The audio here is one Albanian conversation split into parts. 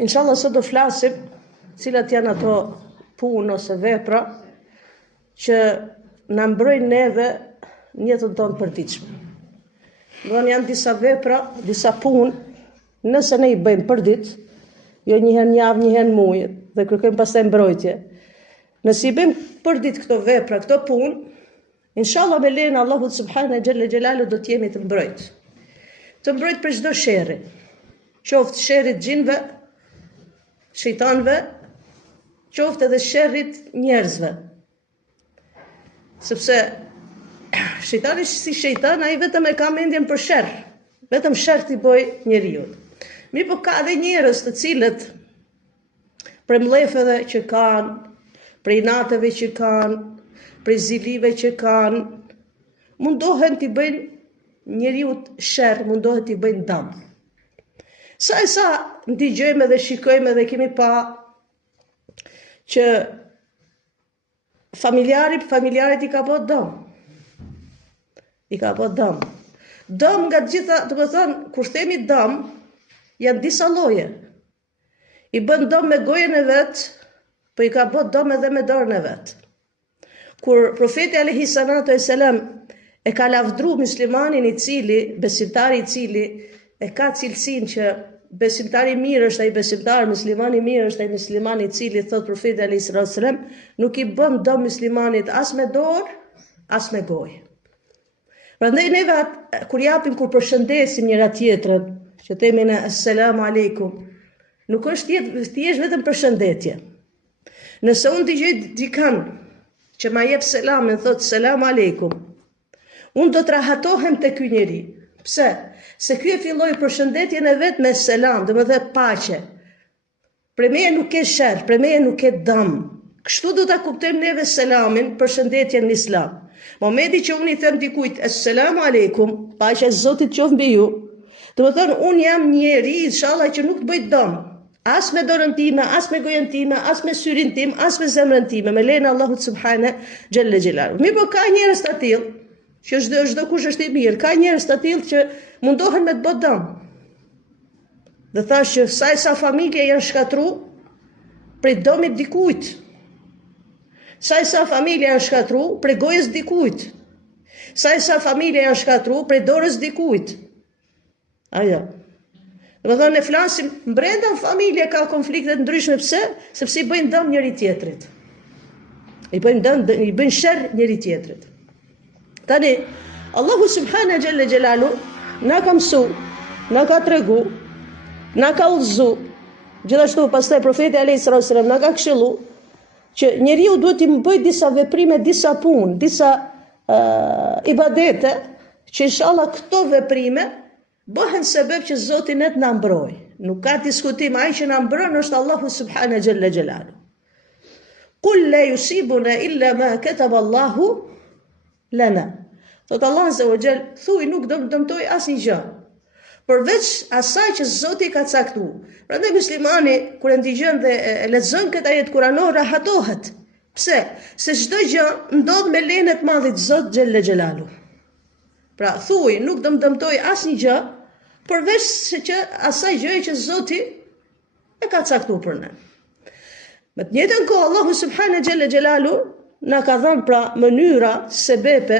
Inshallah sot do flasim cilat janë ato punë ose vepra që na mbrojnë neve në jetën tonë përditshme. Janë disa vepra, disa punë, nëse ne i bëjmë për ditë, jo një herë në javë, një herë në muaj, dhe kërkojmë pastaj mbrojtje. Nëse i bëjmë për ditë këto vepra, këto punë, inshallah me lejen e Allahut subhanahu xhalla xhelalu do të jemi të mbrojtë. Të mbrojtë për çdo sherri, qoftë sherrit xhinve, shejtanëve, qoftë edhe sherrit njerëzve. Sepse shejtani si shejtan, ai vetëm e ka mendjen për sherr, vetëm sherr t'i bëj njeriu. Mirë, po ka edhe njerëz të cilët për mllefeve që kanë, për inateve që kanë, për zilive që kanë, mundohen t'i bëjnë njeriu sherr, mundohen t'i bëjnë dëm. Sa e sa ndigjojmë dhe shikojmë dhe kemi pa që familjarit i ka bërë dëm. I ka bërë dëm. Dëm nga gjitha, të më thënë, kur themi dëm, janë disa lloje. I bën dëm me gojen e vet, po i ka bërë dëm edhe me dorën e vet. Kur profeti alayhi salatu wassalam e ka lavdru muslimanin i cili, besimtari i cili e ka cilësinë që besimtari mirë është ai besimtar, muslimani mirë është ai musliman i cili, thot profeti alayhi salatu wassalam, nuk i bën dëm muslimanit as me dorë, as me gojë. Prandaj neve kur përshëndesim njëra tjetrën, që themi ne assalamu aleikum, nuk është thjesht vetëm përshëndetje. Nëse unë dëgjoj dikën që ma jep selamin, thot selam aleikum, unë do të rahatohem te ky njeri. Pse? Se ky e filloi përshëndetjen e vet me selam, do të thotë paqe. Për meje nuk ke sherr, për meje nuk ke dëm. Kështu do ta kuptojmë neve selamin, përshëndetjen në Islam. Momenti që unë i them dikujt assalamu aleikum, paqja e Zotit qoftë mbi ju, do të thonë unë jam njeri inshallah që nuk të bëj dëm. As me dorën time, as me gojën time, as me syrin tim, as me zemrën time, me lejen e Allahut subhanahu xhalla xhelalu. Mirë, po ka njerëz të tillë që çdo kush është i mirë, ka njerëz të tillë që mundohen me të bëj dëm. Dhe thash që sa familje janë shkatru prej dëmit dikujt. Sa familje janë shkatru prej gojës dikujt. Sa familje janë shkatru prej dorës dikujt. Ajo. Dhe thënë ne flasim, brenda familje ka konflikte të ndryshme, pse? Sepse i bëjnë dëm njëri tjetrit. I bëjnë sherr njëri tjetrit. Tani, Allahu subhanahu xhalla xhelalu na ka mësu, na ka tregu, na ka udhëzu, gjithashtu pastaj profeti alayhis salam na ka këshillu që njeriu duhet të bëjë disa veprime, disa punë, disa ibadete, që inshallah këto veprime bëhen sebeb që Zoti ne të na mbrojë. Nuk ka diskutim, ai që na mbron është Allahu subhanahu xhalla xhelalu. Qul la yusibuna illa ma kataba Allahu lana. Thot Allah azza wa jall, thuaj nuk do të dëmtoj asnjë gjë, përveç asaj që Zoti ka caktuar. Prandaj muslimani kur e ndëgjon dhe e lexon këtë ajet kuranor rahatohet. Pse? Se çdo gjë ndodh me lejen e të Madhit Zot xhalla xhelalu. Pra thuaj nuk do të dëmtoj asnjë gjë, përveç se që asaj gjëje që Zoti e ka caktuar për ne. Me të njëjtën kohë Allahu subhanahu xhalla xhelalu na ka dhënë pra mënyra, sebepe,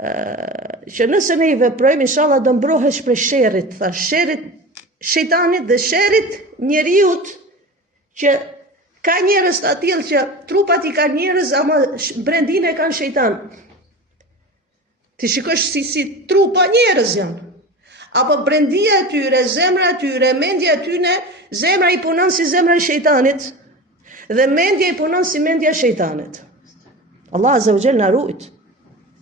që nëse ne i veprojmë, inshallah do mbrohesh prej sherrit, sherrit shejtanit dhe sherrit njeriut, që ka njerëz të tillë që trupat i kanë njerëz, ama brendin e kanë shejtan. Ti shikosh si trupa njerëz janë. Apo brendia e tyre, zemra e tyre, mendja e tyre, zemra i punon si zemra e shejtanit, dhe mendja i punon si mendja e shejtanit. Allah azza wa jalla na ruajt.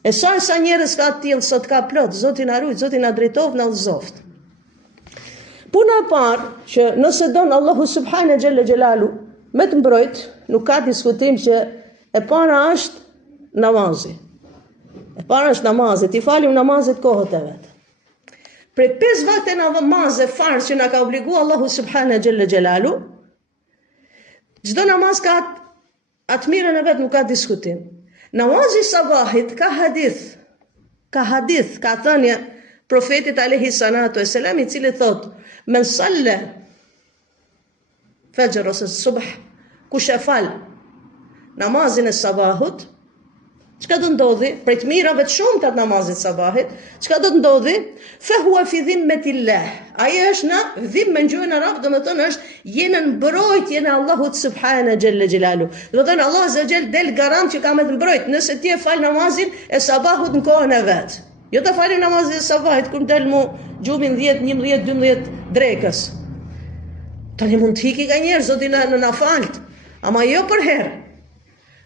E sa njerëz ka të tillë sot ka plot, Zoti na ruaj, Zoti na drejtoft, na udhëzoft. Puna e parë që nëse don Allahu subhanahu xhalla xhelalu me të mbrojt, nuk ka diskutim që e para është namazi. E para është namazi, ti falim namazet kohët e vet. Prej 5 vakte namaze farz që na ka obliguar Allahu subhanahu xhalla xhelalu, çdo namaz ka atë mirën e vet, nuk ka diskutim. Namazi sabahit ka hadith, ka thënie profetit alayhi salatu wassalam, i cili thot: "Men salla fajr ose subh, kush e fal namazin e sabahut, çka do ndodhi? Prej të mirave të shumta të namazit sabahit, çka do të ndodhi? Fa huwa fi dhimmatillah. Ai është në dhimë në gjuhën arabe, domethënë është jenë në mbrojtjen e Allahut subhanahu xhalla xhelalu. Domethënë Allah azza xhel del garant që ka me të mbrojt nëse ti e fal namazin e sabahut në kohën e vet. Jo ta falë namazin e sabahit kur del mu gjumin 10, 11, 12 drekës. Tani mund të hiki ka njerëz zoti na falt, ama jo për herë.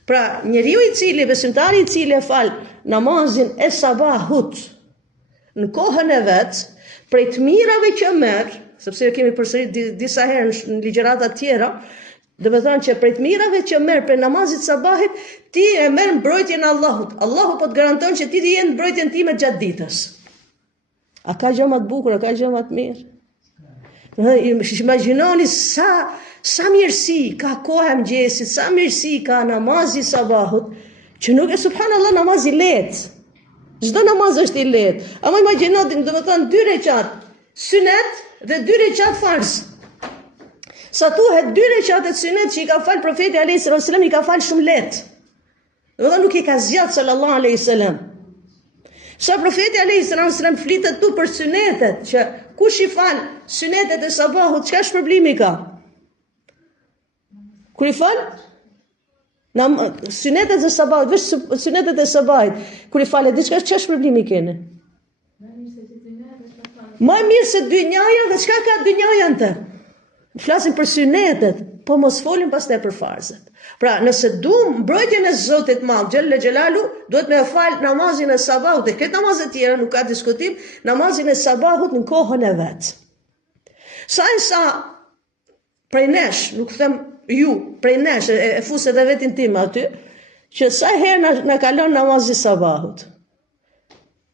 Pra, njeriu i cili, besimtari i cili e fal namazin e sabahut në kohën e vet, prej të mirave që merr, sepse kemi përsërit disa herë në ligjërata të tjera, do të thonë që prej të mirave që merr për namazit sabahit, ti e merr mbrojtjen e Allahut. Allahu po të garanton që ti të jenë mbrojtjen time gjatë ditës. A ka gjë më të bukur, a ka gjë më të mirë? Imagjinoni sa mirësi ka koha e mëngjesit, sa mirësi ka namazi sabahut, që nuk e subhanallahu namazi lehtë. Çdo namaz është i lehtë. Ama imagjinoni, domethënë 2 rekat sunet dhe 2 rekat farz. Sa thuhet 2 rekat e sunet që i ka fal profeti alayhis salam, i ka fal shumë lehtë. Domethënë nuk i ka zgjat sallallahu alaihi wasallam. Sa profeti alayhis salam flitet tu për sunetet, që kush i fal sunetet e sabahut, çka shpërblimi ka? Kur i fal sunetet e sabahut, veç sunetet e sabahit, kur i falet diçka, çka shpërblimi keni? Më mirë se dynjaja, dhe çka ka dynjaja në të? Flasim për sunetet, po mos folim pastaj për farzet. Pra, nëse duam mbrojtjen e Zotit Madh xhalla xhelalu, duhet me fal namazin e sabahut, dhe këtë namazet tjera nuk ka diskutim, namazin e sabahut në kohën e vet. Sa prej nesh, nuk them ju, prej nesh, e fus edhe vetin tim aty, që sa herë na kalon namazi sabahut.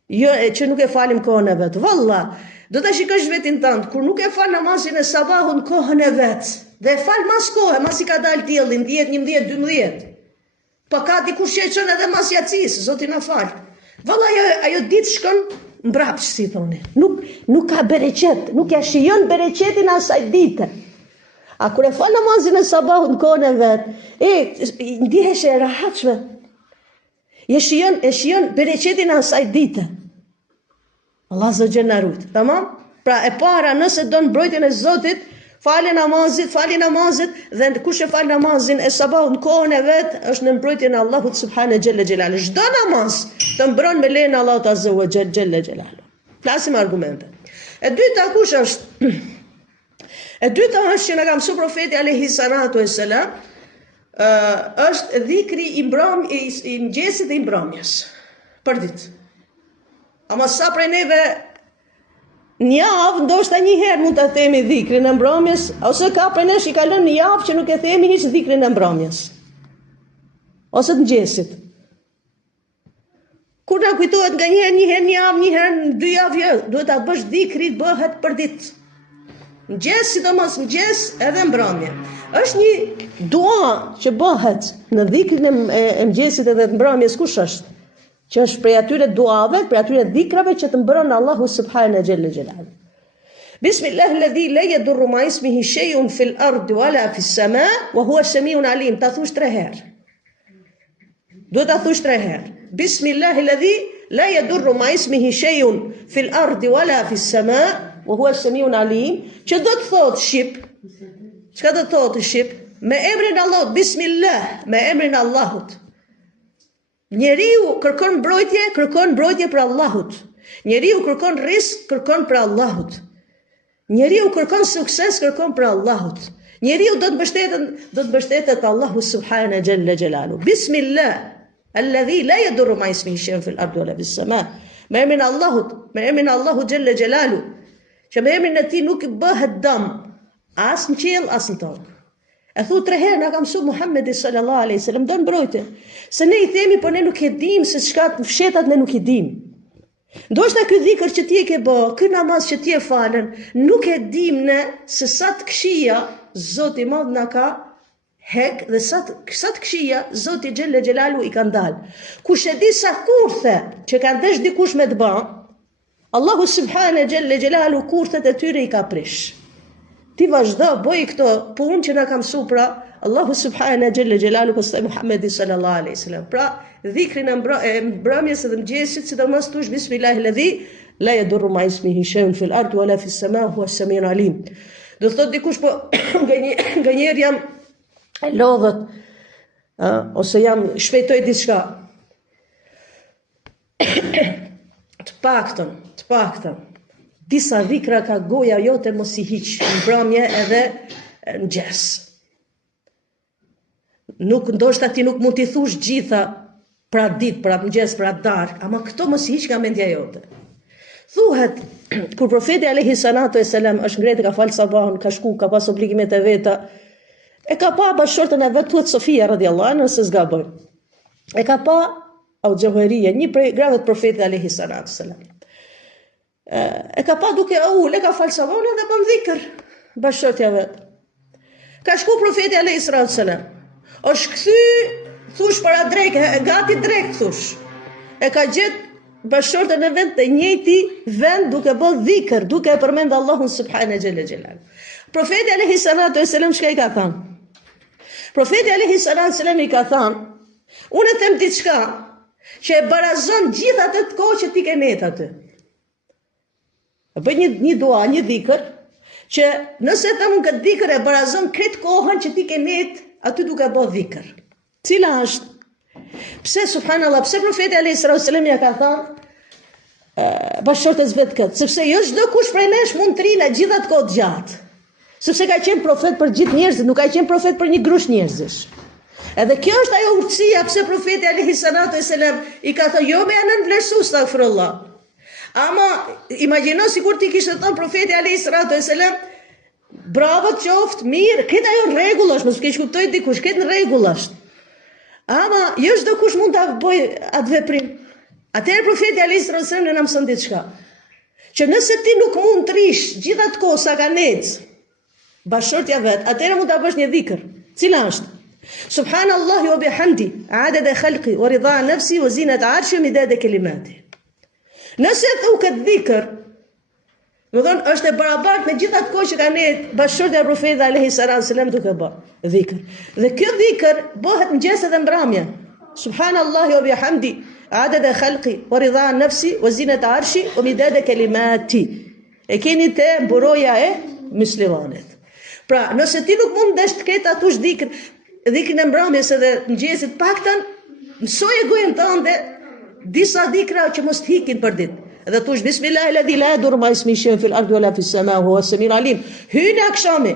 Jo, që nuk e falim kohën e vet. Valla, do ta shikosh vetin tënd, kur nuk e fal namazin e sabahut në kohën e vet, dhe e fal mas kohë, mas i ka dalë dielli 10, 11, 12. Po ka dikush që e çon edhe mas jacis, Zoti na fal. Valla ajo ditë shkon mbrapsht, si thoni. Nuk ka bereqet, nuk ja shijon bereqetin asaj dite. A kur e fal namazin e sabahut në kohën e vet, ndihesh e rahatshme. E shijon bereqetin asaj dite. Allah azza xhel na rujt. Tamam? Pra e para, nëse don mbrojtjen e Zotit, fali namazit, dhe kush e fal namazin e sabahut në kohën e vet, është në mbrojtjen e Allahut subhanahu xhella xhelalu. Çdo namaz të mbron me lejen e Allahut azza wa xhella xhelalu. Flasim argumente. E dyta kush është? E dyta është që na ka mësuar profeti alayhi salatu wassalam, është dhikri i mëngjesit dhe i mbrëmjes për ditë. Ama sa prej neve një javë, ndoshta një herë mund ta themi dhikrin e mbrëmjes, ose ka prej nesh i kalon një javë që nuk e themi hiç dhikrin e mbrëmjes. Ose të mëngjesit. Kur na kujtohet nga një herë një javë, një herë në 2 javë, duhet ta bësh dhikri, bëhet për ditë. Mëngjes, sidomos mëngjes edhe mbrëmje. Është një dua që bëhet në dhikrin e mëngjesit edhe të mbrëmjes, kush është? Që është prej atyre duave, prej atyre dhikrave që të mbron Allahu subhanahu xhella xhelalu. Bismillahi alladhi la yadurru ma ismihi shay'un fil ardi wala fis samaa wa huwa as-sami'un alim. Ta thush 3 herë. Duhet ta thush 3 herë. Bismillahi alladhi la yadurru ma ismihi shay'un fil ardi wala fis samaa wa huwa as-sami'un alim. Që do të thotë shqip? Çka do të thotë shqip? Me emrin e Allahut, bismillah, me emrin e Allahut. Njeriu kërkon mbrojtje për Allahut. Njeriu kërkon rizq, kërkon për Allahut. Njeriu kërkon sukses, kërkon për Allahut. Njeriu do të mbështetet Allahu subhanahu xhalla xhelalu. Bismillah, alladhi la yadurru ma ismihi shay'un fil ardi wala fis samaa. Me emrin e Allahut xhalla xhelalu. Që me emrin e tij nuk bëhet dëm as në qiell as në tokë. E thu 3 herë, na ka mësuar Muhamedi sallallahu alaihi wasallam, don mbrojtje. Se ne i themi, po ne nuk e dim se çka fshetat, ne nuk i dim. Ndoshta ky dhikr që ti e ke bë, ky namaz që ti e falën, nuk e dim ne se sa të këshia Zoti i Madh na ka hek dhe sa të këshia Zoti xhella xhelalu i ka ndal. Kush e di sa kurthe që ka ndesh dikush me të bë, Allahu subhanahu xhella xhelalu kurthet e tyre i ka prish. ti vazhdo, bëj këto punë që na ka mësuar pra Allahu subhanahu jalla jalalu pastaj Muhamedi sallallahu alaihi wasallam. Pra dhikrin e mbrëmjes dhe mëngjesit, sidomos tush bismillahilladhi la yadurru ma ismihi shay'un fil ard wala fis sama huwa as-sami'ul alim. Do thot dikush po nganjëherë jam e lodhët ose jam shpejtoj diçka. Të paktën disa dhikra ka goja jote mos i hiq mbrëmje edhe mëngjes. Ndoshta ti nuk mund t'i thush gjitha pra ditë, pra mëngjes, pra darkë, ama këto mos i hiq nga mendja jote. Thuhet, kur profeti alayhi salatu wassalam është ngretë, ka falë sabahun, ka shku, ka pas obligimet e veta, e ka pa bashortën e vet, thuhet Sofia radhiyallahu anha, nëse s'gaboj. E ka pa Al-Jawhariya, një prej grave të profetit alayhi salatu wassalam. E ka pa duke e ka falë sabahun dhe bën dhikr bashortja vet. Ka shku profeti alayhi salatu wassalam. Është kthy, thush para drejkë, gati drejk thush. E ka gjetë bashortën e vet të njëjti vend duke bërë dhikr, duke e përmend Allahun subhanahu jalla jalalu. Profeti alayhi salatu wassalam çka i ka thënë? Profeti alayhi salatu wassalam i ka thënë, unë them diçka që e barazon gjithë atë të kohë që ti ke net aty. Bëj një dua, një dhikr, që nëse them unë këtë dhikr e barazon këtë kohën që ti ke net aty duke bërë dhikr. Cila është? Pse subhanallahu, pse profeti alayhi salatu wasallam ja ka thënë bashortës vet këtë? Sepse jo çdo kush prej nesh mund të rinë gjithë atë kohë gjatë. Sepse ka qenë profet për gjithë njerëzit, nuk ka qenë profet për një grush njerëzish. Edhe kjo është ajo urtësia pse profeti alayhi salatu wasallam i ka thënë jo me anën vlerësues astaghfirullah. Ama imagjino sikur ti kishte thënë profeti alayhi salatu wasallam bravo qoftë, mirë, këtë ajo rregull është, mos ke kuptoj dikush, këtë në rregull është. Ama jo çdo kush mund ta bëj atë veprim. Atëherë profeti alayhi salatu wasallam na mëson diçka. Që nëse ti nuk mund të rish gjithë atë kohë sa ka nec bashortja vet, atëherë mund ta bësh një dhikr. Cila është? Subhanallahi wa bihamdi, adada khalqi wa rida nafsi wa zinata arshi wa midada kalimati. Nëse thu këtë dhikr, do thonë është e barabartë me gjithë atë kohë që ka net bashortja e profetit alayhi salatu wasallam duke bërë dhikr. Dhe kjo dhikr bëhet mëngjes edhe mbrëmje. Subhanallahi wa bihamdi, adada khalqi wa rida nafsi wa zinata arshi wa midada kalimati. E keni te buroja e muslimanit. Pra, nëse ti nuk mund desh të ketë atush dhikrin e mbrëmjes edhe mëngjesit, paktën mësoje gojën tënde disa dhikra që mos të hikin për ditë. Edhe thush bismillahilladhi la yadurru ma ismihi shay'un fil ardi wala fis samaa'i huwa as-sami'ul alim. Hynë akşami.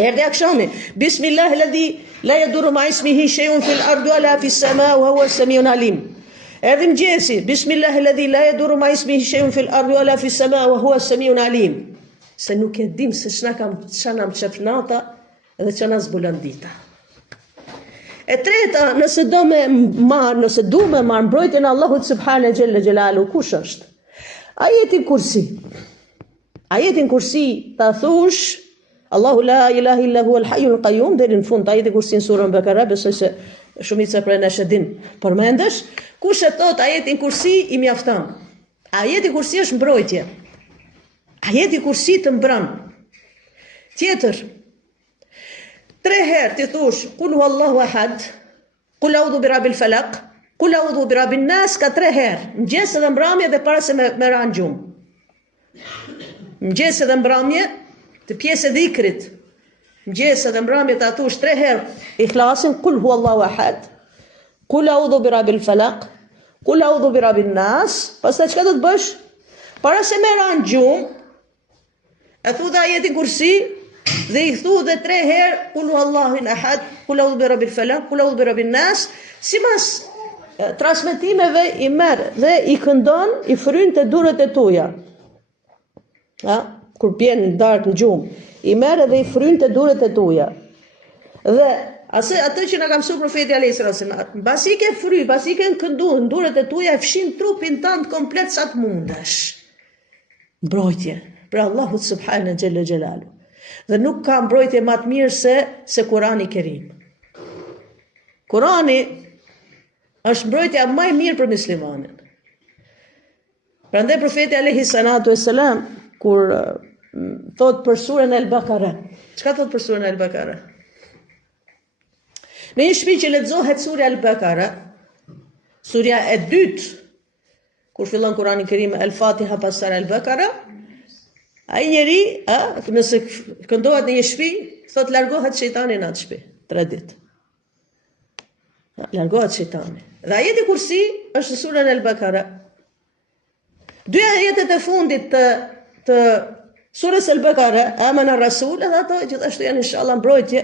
Erdhi akşami. Bismillahilladhi la yadurru ma ismihi shay'un fil ardi wala fis samaa'i huwa as-sami'ul alim. Erdhi mëngjesi. Bismillahilladhi la yadurru ma ismihi shay'un fil ardi wala fis samaa'i huwa as-sami'ul alim. Se nuk e dim se çana çep nata dhe çana zbulan dita. E treta, nëse du me marr mbrojtjen e Allahut subhanahu jalla jalalu, kush është? Ajetin kursi ta thush Allahu la ilaha illa huwa al-hayyul qayyum deri në fund ajetin kursi në surën Bekara, besoj se shumica prej nesh e din. Përmendesh, kush e thot ajetin kursi i mjafton. Ajeti kursi është mbrojtje. Ajeti kursi të mbron. Tjetër, 3 herë ti thush Kul huwallahu ahad, Kul a'udhu birabbil falaq, Kul a'udhu birabbin nas, ka 3 herë. Mëngjes edhe mbrëmje dhe para se me ran gjumë. Mëngjes edhe mbrëmje të pjesë e dhikrit. Mëngjes edhe mbrëmje ta thush 3 herë Ikhlasin, Kul huwallahu ahad, Kul a'udhu birabbil falaq, Kul a'udhu birabbin nas. Pastaj çka do të bësh? Para se me ran gjumë, e thu dhe ajetin kursi dhe i thu dhe 3 herë Kul huwallahu ahad, Kul a'udhu birabbil falaq, Kul a'udhu birabbin nas, sipas transmetimeve i merr dhe i këndon, i fryn të durët e tuja. Kur bjen darkë në gjumë, i merr dhe i fryn të durët e tuja. Dhe atë që na ka mësuar profeti alayhis salam, mbasi ke fry, mbasi ke kënduar në durët e tuja, e fshin trupin tënd komplet sa të mundesh. Mbrojtje për Allahut subhanahu jalla jalalu. Dhe nuk ka mbrojtje më të mirë se Kurani Kerim. Kurani është mbrojtja më e mirë për muslimanin. Prandaj profeti alayhi salatu wassalam kur thot për surën Al-Bakara. Çka thot për surën Al-Bakara? Në një shtëpi që lexohet surja Al-Bakara, surja e dytë, kur fillon Kurani i Kerim Al-Fatiha pastaj Al-Bakara, ai njeri, nëse këndohet në një shtëpi, thot largohet shejtani në atë shtëpi, 3 ditë. Largohet shejtani. Dhe ajeti kursi është surën Al-Bakara. 2 ajetet e fundit të surës Al-Bakara, amana rasul, edhe ato gjithashtu janë inshallah mbrojtje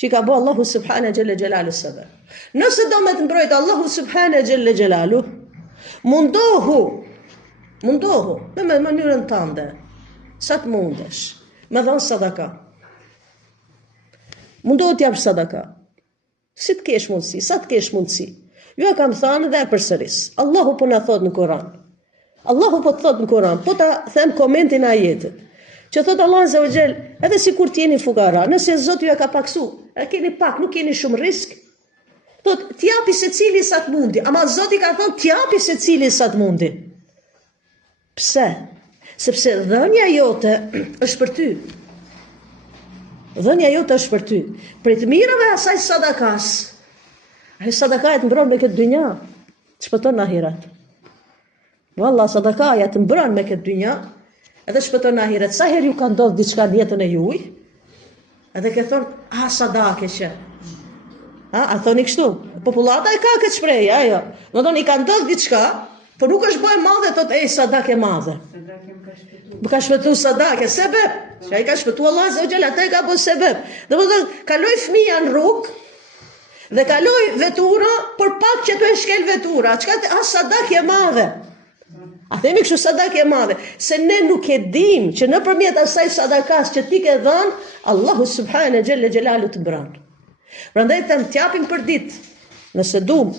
që ka bë Allahu subhanahu xhelle xhelalu sebab. Nëse do me të mbrojtë Allahu subhanahu xhelle xhelalu, mundohu me mënyrën tënde, sa të mundesh, me dhënë sadaka. Mundohu të japësh sadaka. Si të kesh mundësi, sa të kesh mundësi. Ju e kam thënë dhe e përsëris. Allahu po na thot në Kur'an. Allahu po të thot në Kur'an, po ta them komentin e ajetit. Që thot Allah Azza wa Jall, edhe sikur të jeni fukara, nëse Zoti ju e ka paksu, e keni pak, nuk keni shumë risk, thot t'japi secili sa të mundi, ama Zoti ka thënë t'japi secili sa të mundi. Pse? Sepse dhënia jote është për ty. Dhënia jote është për ty. Për të mirave asaj sadakas. Ai sadaka e të mbron me këtë dynja, shpëton në ahiret. Wallah, sadakaja të mbron me këtë dynja, edhe shpëton në ahiret. Sa herë ju ka ndodhur diçka në jetën e juaj? Edhe ke thonë, sadake që. A thoni kështu? Popullata e ka këtë shprehje, ajo. Do thoni ka ndodhur diçka, por nuk është bëj madhe, thot sadake madhe. Më ka shpëtu sadake, sebeb. Që ai ka shpëtu Allah Azza wa Jalla, ata e ka bërë sebeb. Domethënë, kaloi fëmia në rrugë dhe kaloi vetura, por pak që të e shkel vetura. Çka sadake e madhe. A themi kështu sadake e madhe, se ne nuk e dim që nëpërmjet asaj sadakas që ti ke dhënë, Allahu subhanahu xhelle xhelalu të mbron. Prandaj them t'japim për ditë, nëse duam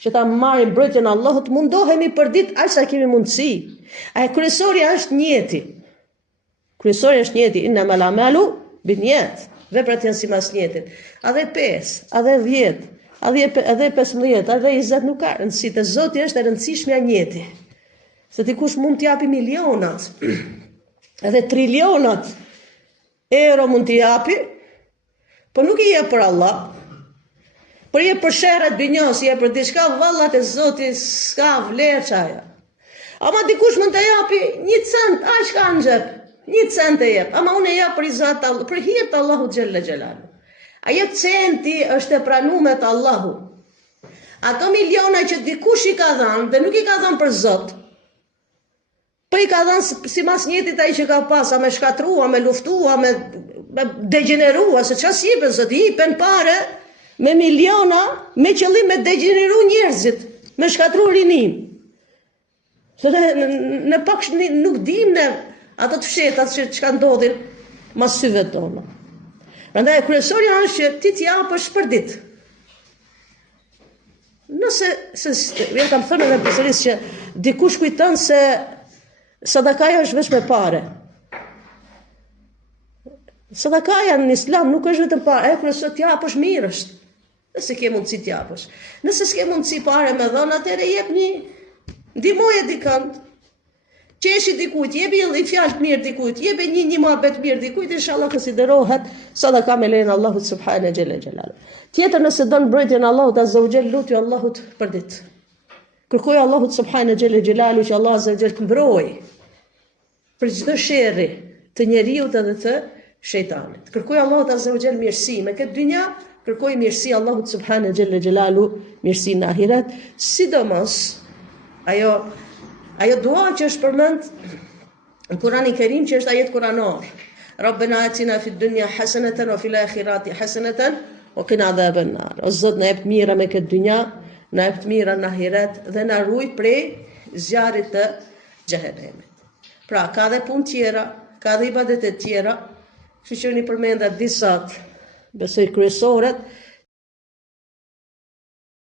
që ta marrim mbrojtjen e Allahut, mundohemi për ditë aq sa kemi mundësi. Kryesorja është niyeti. Kryesorja është niyeti, innamal a'malu binniyat. Veprat janë sipas niyetit. A dhe 5, a dhe 10, a dhe 15, a dhe 20 nuk ka rëndësi. Te Zoti është e rëndësishmja niyeti. Se dikush mund t'japi milionat, edhe trilionat euro mund t'i japi, por nuk i jep për Allah, por i jep për sherrat binjos, i jep për diçka, vallat e Zotit s'ka vlerë çaja. Ama dikush mund t'a japi 1 cent, aq ka në xhep, 1 cent e jep, ama unë e jap për izat Allah, për hir të Allahut xhelle xhelalu. Ajo centi është e pranuar te Allahu. Ato miliona që dikush i ka dhënë dhe nuk i ka dhënë për Zot, po i ka dhënë sipas njetit ai që ka pas, me shkatrua, me luftua, me degenerua, se çfarë sipen Zoti, i pen pare me miliona, me qëllim me degeneru njerëzit, me shkatru rinin. Se në pak nuk dim ne ato të fshetat që ka ndodhin mas syve tona. Prandaj kryesorja është që ti t'japësh për ditë. Nëse ja kam thënë edhe përsëris që dikush kujton se sadakaja është vetëm me pare. Sadakaja në Islam nuk është vetëm pare, kryesor t'japësh mirë është. Nëse ke mundësi t'japësh. Nëse s'ke mundësi pare me dhënë, atëherë jep ndihmoje dikant. Qeshi dikujt, jepi i fjalë të mirë dikujt, jepi një muhabet mirë dikujt, inshallah konsiderohet sadaka me lejen Allahut subhanahu xhelle xhelalu. Tjetër nëse don mbrojtjen Allahut azza wa jall, lutju Allahut për ditë. Kërkoj Allahut subhanahu xhelle xhelalu që Allah azza wa jall të mbrojë për çdo sherrri të njeriut edhe të shejtanit. Kërkoj Allahut azza wa jall mirësi me këtë dynja, kërkoj mirësi Allahut subhanahu xhelle xhelalu, mirësi në ahiret, sidomos ajo dua që është përmend në Kur'anin e Kerim, që është ajet kuranor. Rabbana atina fid dunya hasanatan wa fil akhirati hasanatan wa qina adhaban nar. O Zot, na jep mira me këtë dynja, na jep mira në ahiret dhe na ruaj prej zjarrit të xhehenemit. Pra, ka dhe punë tjera, ka dhe ibadete tjera, që një përmenda disat, besoj kryesoret,